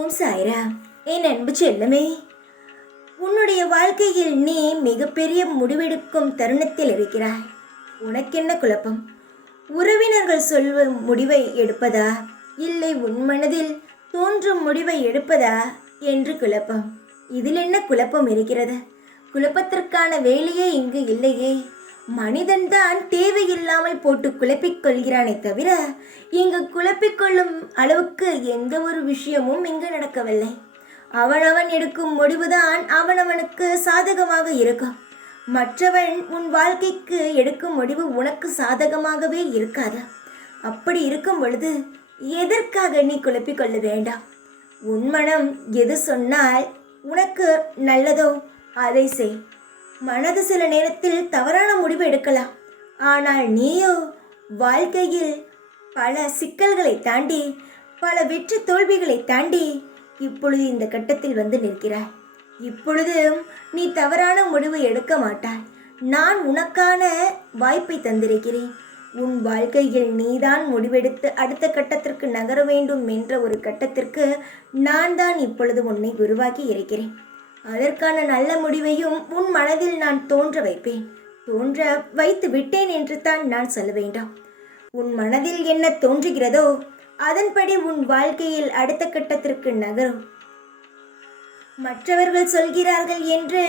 ஓம் சாய்ராம். என் அன்பு செல்லமே, உன்னுடைய வாழ்க்கையில் நீ மிகப்பெரிய முடிவெடுக்கும் தருணத்தில் இருக்கிறாய். உனக்கென்ன குழப்பம்? உறவினர்கள் சொல்லும் முடிவை எடுப்பதா, இல்லை உன் மனதில் தோன்றும் முடிவை எடுப்பதா என்று குழப்பம். இதில் என்ன குழப்பம் இருக்கிறது? குழப்பத்திற்கான வேலையே இங்கு இல்லையே. மனிதன்தான் தேவையில்லாமல் போட்டு குழப்பிக் கொள்கிறானே தவிர இங்கு குழப்பிக்கொள்ளும் அளவுக்கு எந்த ஒரு விஷயமும் இங்கு நடக்கவில்லை. அவனவன் எடுக்கும் முடிவுதான் அவனவனுக்கு சாதகமாக இருக்கும். மற்றவன் உன் வாழ்க்கைக்கு எடுக்கும் முடிவு உனக்கு சாதகமாகவே இருக்காது. அப்படி இருக்கும் பொழுது எதற்காக நீ குழப்பிக்கொள்ள வேண்டாம். உன் மனம் எது சொன்னால் உனக்கு நல்லதோ அதை செய். மனது சில நேரத்தில் தவறான முடிவு எடுக்கலாம். ஆனால் நீயோ வாழ்க்கையில் பல சிக்கல்களை தாண்டி, பல வெற்றி தோல்விகளை தாண்டி இப்பொழுது இந்த கட்டத்தில் வந்து நிற்கிறாய். இப்பொழுது நீ தவறான முடிவு எடுக்க மாட்டாய். நான் உனக்கான வாய்ப்பை தந்திருக்கிறேன். உன் வாழ்க்கையில் நீதான் முடிவெடுத்து அடுத்த கட்டத்திற்கு நகர வேண்டும் என்ற ஒரு கட்டத்திற்கு நான் தான் இப்பொழுது உன்னை உருவாக்கி இருக்கிறேன். அதற்கான நல்ல முடிவையும் உன் மனதில் நான் தோன்ற வைப்பேன். தோன்ற வைத்து விட்டேன் என்று தான் நான் சொல்ல வேண்டாம். உன் மனதில் என்ன தோன்றுகிறதோ அதன்படி உன் வாழ்க்கையில் அடுத்த கட்டத்திற்கு நகரும். மற்றவர்கள் சொல்கிறார்கள் என்று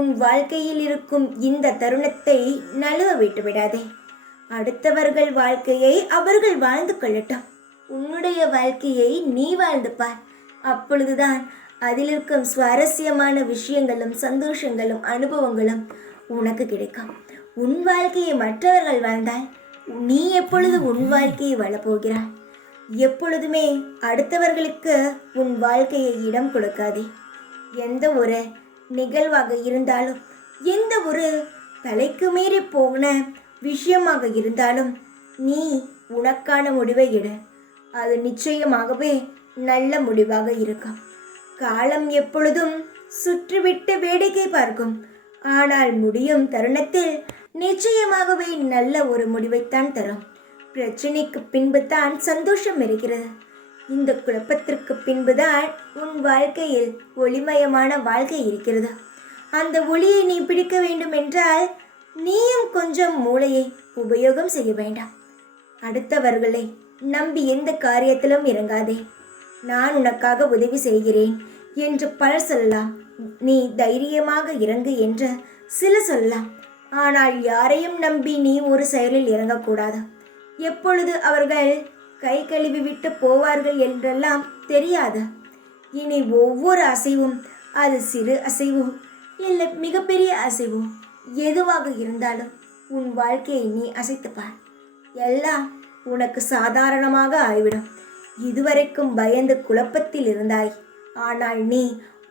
உன் வாழ்க்கையில் இருக்கும் இந்த தருணத்தை நழுவ விட்டு விடாதே. அடுத்தவர்கள் வாழ்க்கையை அவர்கள் வாழ்ந்து கொள்ளட்டும். உன்னுடைய வாழ்க்கையை நீ வாழ்ந்து பார். அப்பொழுதுதான் அதில் இருக்கும் சுவாரஸ்யமான விஷயங்களும் சந்தோஷங்களும் அனுபவங்களும் உனக்கு கிடைக்கும். உன் வாழ்க்கையை மற்றவர்கள் வாழ்ந்தால் நீ எப்பொழுது உன் வாழ்க்கையை வாழப்போகிறாய்? எப்பொழுதுமே அடுத்தவர்களுக்கு உன் வாழ்க்கையை இடம் கொடுக்காதே. எந்த ஒரு நிகழ்வாக இருந்தாலும், எந்த ஒரு தலைக்கு மீறி போன விஷயமாக இருந்தாலும் நீ உனக்கான முடிவை எடு. அது நிச்சயமாகவே நல்ல முடிவாக இருக்கும். காலம் எப்பொழுதும் சுற்றிவிட்டு வேடிக்கை பார்க்கும். ஆனால் முடியும் தருணத்தில் நிச்சயமாகவே நல்ல ஒரு முடிவைத்தான் தரும். பிரச்சனைக்கு பின்பு தான் சந்தோஷம் இருக்கிறது. இந்த குழப்பத்திற்கு பின்புதான் உன் வாழ்க்கையில் ஒளிமயமான வாழ்க்கை இருக்கிறது. அந்த ஒளியை நீ பிடிக்க வேண்டும் என்றால் நீயும் கொஞ்சம் மூளையை உபயோகம் செய்ய வேண்டாம். அடுத்தவர்களை நம்பி எந்த காரியத்திலும் இறங்காதே. நான் உனக்காக உதவி செய்கிறேன் என்று பலர் சொல்லலாம். நீ தைரியமாக இறங்கு என்று சில சொல்லலாம். ஆனால் யாரையும் நம்பி நீ ஒரு செயலில் இறங்கக்கூடாது. எப்பொழுது அவர்கள் கை கழுவி விட்டு போவார்கள் என்றெல்லாம் தெரியாது. இனி ஒவ்வொரு அசைவும், அது சிறு அசைவோ இல்லை மிகப்பெரிய அசைவோ எதுவாக இருந்தாலும் உன் வாழ்க்கையை நீ அசைத்துப்பார். எல்லாம் உனக்கு சாதாரணமாக ஆகிவிடும். இதுவரைக்கும் பயந்து குழப்பத்தில் இருந்தாய். ஆனால் நீ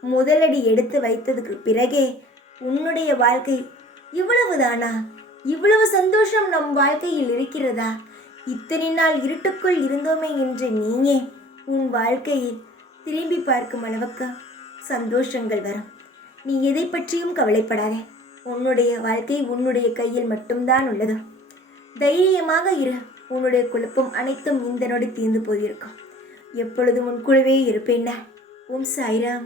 முதலடி எடுத்து வைத்ததுக்கு பிறகே உன்னுடைய வாழ்க்கை இவ்வளவுதானா? இவ்வளவு சந்தோஷம் நம் வாழ்க்கையில் இருக்கிறதா? இத்தனை நாள் இருட்டுக்குள் இருந்தோமே என்று நீயே உன் வாழ்க்கையில் திரும்பி பார்க்கும் அளவுக்கு சந்தோஷங்கள் வரும். நீ எதை பற்றியும் கவலைப்படாதே. உன்னுடைய வாழ்க்கை உன்னுடைய கையில் மட்டும்தான் உள்ளது. தைரியமாக இரு. உன்னுடைய குழப்பம் அனைத்தும் இந்த நொடி தீர்ந்து போயிருக்கும். எப்பொழுதும் உன் கூடவே இருப்பேன். ஓம் சாய்ராம்.